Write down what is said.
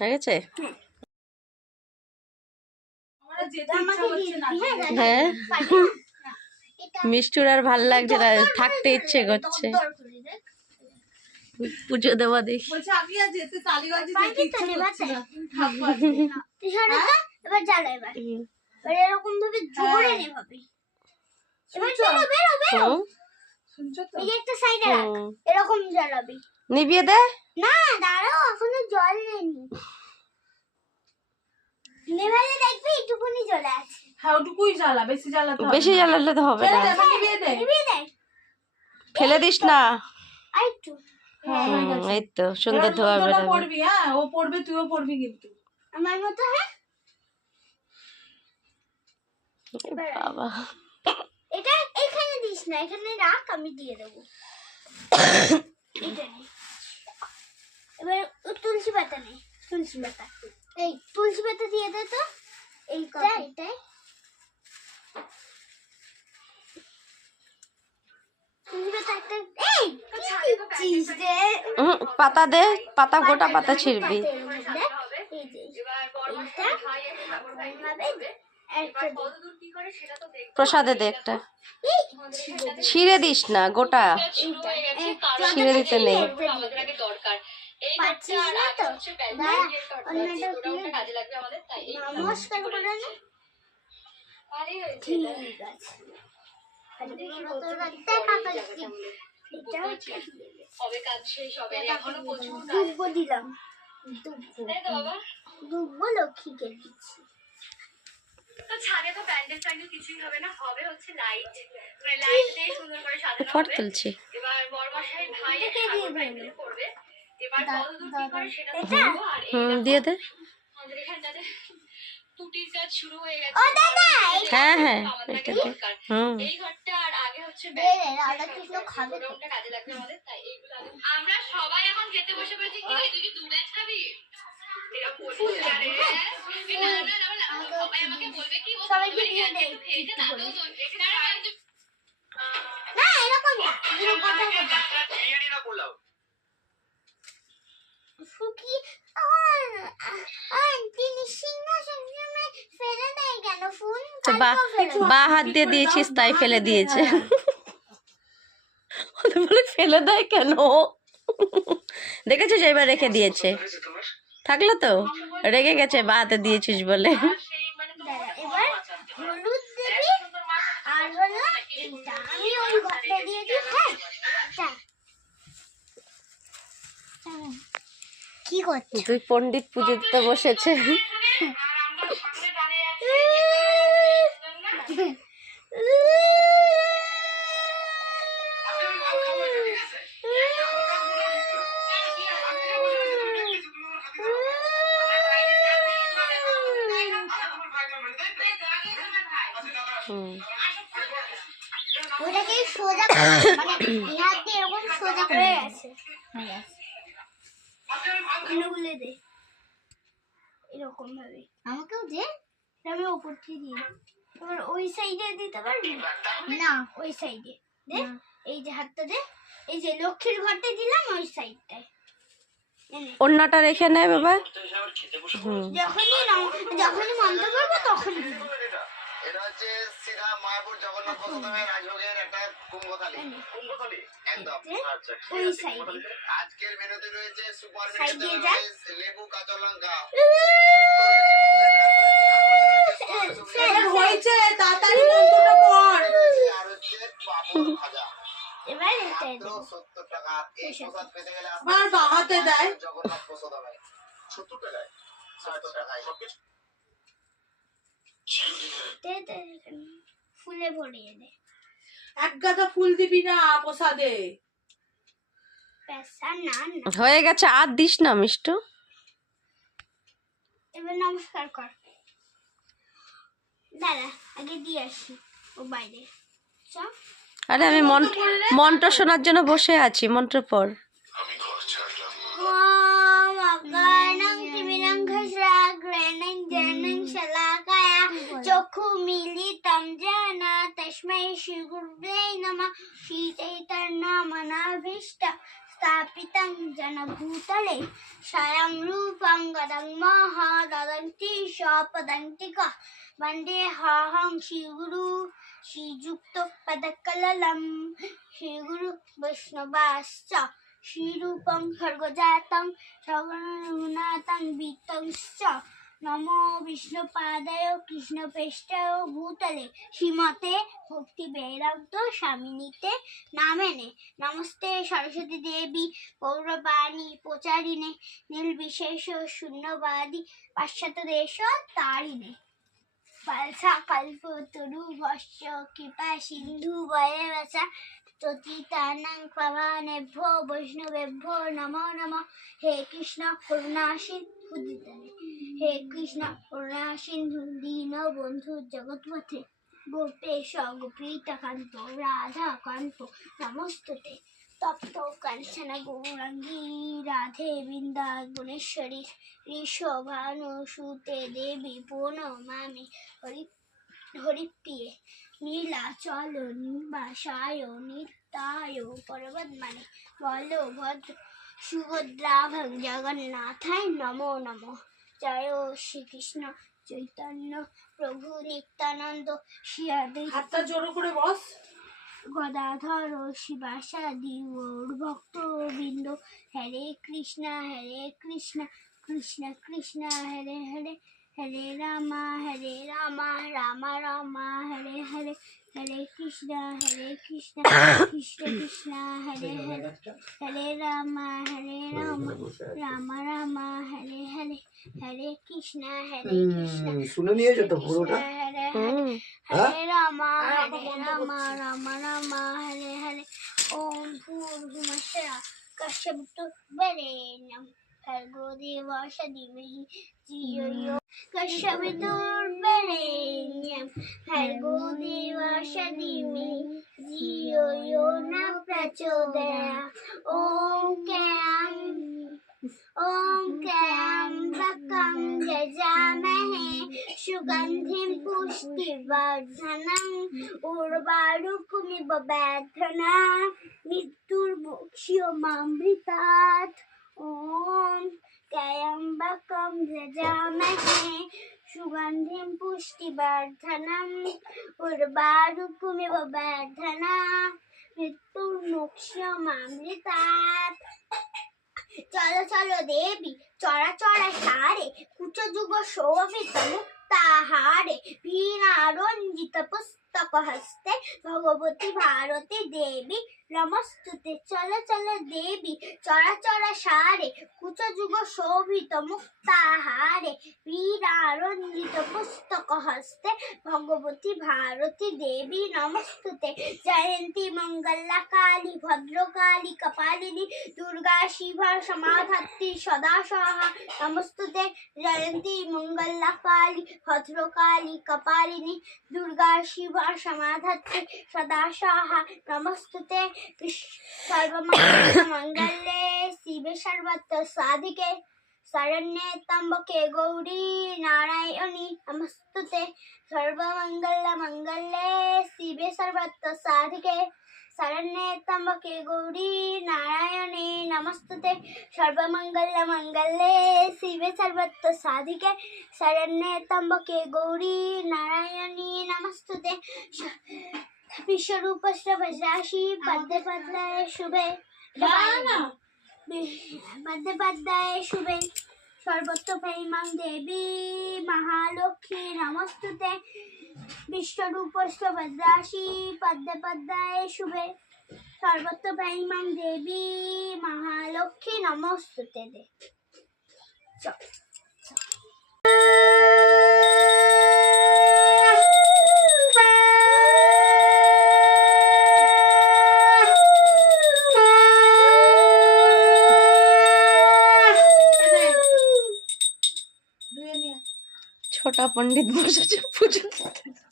হয়ে গেছে? হ্যাঁ, মিষ্টুর আর ভাল লাগছে না, থাকতে ইচ্ছে করছে। পুজো দেওয়া দেখি। নিভিয়ে দে না, দাঁড়াও, এখনো জল নেই। নেভালে দেখবি একটুকুনি জ্বলে আছে। হ্যাঁ, ওটুকুই জ্বালা, বেশি জ্বালাতে হবে। বেশি জ্বালালে তো হবে না। নিভিয়ে দে। ফেলে দিস না। আরেকটু। এই তো সুন্দর ধোয়া বেরোবে। পড়বি, হ্যাঁ, ও পড়বে, তুইও পড়বি কিন্তু। আমার মতো, হ্যাঁ। বাবা, এটা এখানে দিস না, এখানে রাখ, আমি দিয়ে দেব। এটা নে। এবার তুলসী পাতা নে, তুলসী পাতা। এই তুলসী পাতা দিয়ে দে তো। এইটাই পাতা দে, পাতা গোটা পাতা ছিড়বি। প্রসাদে দে একটা, ছিঁড়ে দিস না, গোটা ছিঁড়ে দিতে নেই। লক্ষ্মীকে দিচ্ছি। তো ছাদে তো প্যান্ডেল কিছুই হবে না, হবে হচ্ছে লাইট দিয়ে সুন্দর করে সাজানো হবে। তুলছি এবার বড়মশাই ভাই প্যান্ডেল করবে। এবার কতদূর কি করে সেটা তো বলবো। আর দিয়ে দে। আমাদের এখানটাতে টুটির কাজ শুরু হয়ে গেছে। ও দাদা, হ্যাঁ হ্যাঁ, এটা দে। এই ঘরটা আর আগে হচ্ছে রাধা কৃষ্ণ খাবে, ওটা কাজে লাগবে আমাদের, তাই এইগুলো আমরা সবাই এখন খেতে বসে পড়েছি। কি রে, তুই কি দু ব্যাচ খাবি? এরকম বলিস না রে। সবাই আমাকে বলবে কি ও সবাইকে দিয়ে দে খেয়েছে না, তো না এরকম না, বিরিয়ানি না পোলাও ফুকি। তিনি সিংহাসন ফেলে দেয় কেন? ফোন বা হাত দিয়ে দিয়েছিস তাই ফেলে দিয়েছে। বলে ফেলে দেয় কেন? দেখেছিস, এবার রেখে দিয়েছে। থাকলো তো, রেগে গেছে বা হাতে দিয়েছিস বলে। এবার হলুদ দিবি আর হলো এইটা, আমি ওই ঘরটা দিয়ে দিই। হ্যাঁ, কি করছিস? তুই পণ্ডিত পুজো দিতে বসেছে। ওটাকে সোজা মানে হাত দিয়ে এরকম সোজা করে আছে। গুলে দে এরকম ভাবে, আমাকেও দে। আমি উপর থেকে দিই, এবার ওই সাইডে দিতে পারবি না? ওই সাইডে দে, এই যে হাতটা দে, এই যে লক্ষ্মীর ঘরটা দিলাম ওই সাইডটায়। ওন্নাটা রেখে নে বাবা। যখনই মন্ত্র করবো তখন দিবি। এটা হচ্ছে সিধা মায়াপুর জগন্নাথ বসুদেবের রাজভোগের একটা কুম্ভথালি। একদম ওই সাইডে। আজকের মেনুতে রয়েছে সুপার লেবু, কাঁচা লঙ্কা। হয়েছে, তাড়াতাড়ি মন্ত্রটা পড়। আর হচ্ছে পাপড় ভাজা। এবার এটা 70 টাকা। এই প্রসাদ পেতে গেলে আমার বাহাতে দেয় জগন্নাথ বসুদেবের 70 টাকায় 70 টাকায় সবকিছু ফুলে ভরিয়ে দে। এক গাদা ফুল দিবি না প্রসাদে। হয়ে গেছে, আর দিস না মিষ্টু। এবার নমস্কার কর। দাঁড়া, আগে দিয়ে আসি ও বাইরে। আরে আমি মন্ত্র শোনার জন্য বসে আছি, মন্ত্র পড়। চক্ষু মিলিতম জানা श्री गुरुवे नमः श्री चैतन्यमनाभीष्ट स्थापितं जन भूतले स्वयं रूपं गदं महाददन्ति स्वपदन्तिका वन्देहाहं श्रीगुरु श्रीयुक्तपदकललं श्रीगुरु वैष्णवाश्च श्रीरूपं खड्गजातं सगुणनाथं वित्तंश्च नमो विष्णुपादाय कृष्णप्रेष्ठाय भूतले श्रीमते भक्ति वेदांत स्वामिनीते नामेने नमस्ते सरस्वती देवी पौरवाणी प्रचारिणे निर्विशेष शून्यवादी पाश्चात्य देश तारिणे पालसा कल्पतरुभ्यश्च कृपा सिन्धुभ्यश्च पतितानां पावनेभ्यो वैष्णवेभ्यो नमो नमः हे कृष्ण करुणा सिन्धु हे कृष्ण करुणा सिन्धु दीनबन्धु जगत्पथे गोपेश गोपीतकान्त राधाकान्त नमस्तुते तप्त काञ्चन गौराङ्गी राधे वृन्दावनेश्वरी ऋषभानुसुते देवी प्रणमामि हरिप्रिये नीलाचल निवासाय नित्याय परवद्मने बलभद्र सुभद्राभं जगन्नाथाय नमो नमः जय श्री कृष्ण चैतन्य प्रभु नित्यानंद श्री হাতটা জোরে করে বস। गदाधर शिवासादि भक्तबिंद हरे कृष्ण कृष्ण कृष्ण हरे हरे हरे राम राम राम हरे हरे हरे कृष्ण कृष्ण कृष्ण हरे हरे हरे राम राम राम हरे हरे हरे कृष्ण শুনে নিয়েছো তো পুরোটা? हरे हरे हरे राम राम राम हरे हरे ओम भूर्भुवस्सुः कश्यपतुर्वरेण्यं भर्गो देवस्य धीमहि धियो यो कश्यपतुर्वरेण्यं भर्गो देवस्य धीमहि धियो यो न प्रचोदयात् ॐ त्र्यम्बकं यजामहे सुगन्धिं पुष्टिवर्धनम् उर्वारुकमिव बध्नान् मृत्युर्मुक्षीयमामृतात् ॐ त्र्यम्बकं यजामहे सुगन्धिं पुष्टिवर्धनम् उर्वारुकमिव बध्नान् मृत्युर्मुक्षीयमामृतात् चलो चलो देवी चरा चरा सारे कुच जुग शोभित मुक्ताहारे वीणा रंजित पुस्तक हस्ते भगवती भारती देवी नमस्तुते चलो चलो देवी चरा चरा सारे कुच जुग शोभित मुक्ताहारे वीणा रंजित पुस्तक हस्ते भगवती भारती देवी नमस्तुते जयंती मंगला काली भद्रकाली कपालिनी दुर्गा शिवा समाधत्ति सदा स्वाहा नमस्तुते जयंती मंगला काली भद्रकाली कपालिनी दुर्गा शिवा समाधत्ति सदा स्वाहा नमस्तुते सर्वमंगले शिवे सर्वत्र साधिके शरण्ये त्र्यंबके गौरी नारायणी नमस्तुते सर्वमंगले शिवे सर्वत्र साधिके शरण्ये त्र्यंबके गौरी नारायणी नमस्तुते सर्वमंगले शिवे सर्वत्र साधिके शरण्ये त्र्यंबके गौरी नारायणी नमस्तुते विश्वरूपस्य वज्राशी पद्मे पद्माय शुभे पद्मे पद्माय शुभे सर्वत्र प्रेमां देवी महालक्ष्मी नमस्तुते विश्वरूपस्य वज्राशी पद्मे पद्माय शुभे सर्वत्र प्रेमां देवी महालक्ष्मी नमस्तुते दे छोटा पंडित বসেছে পুজো দিতে।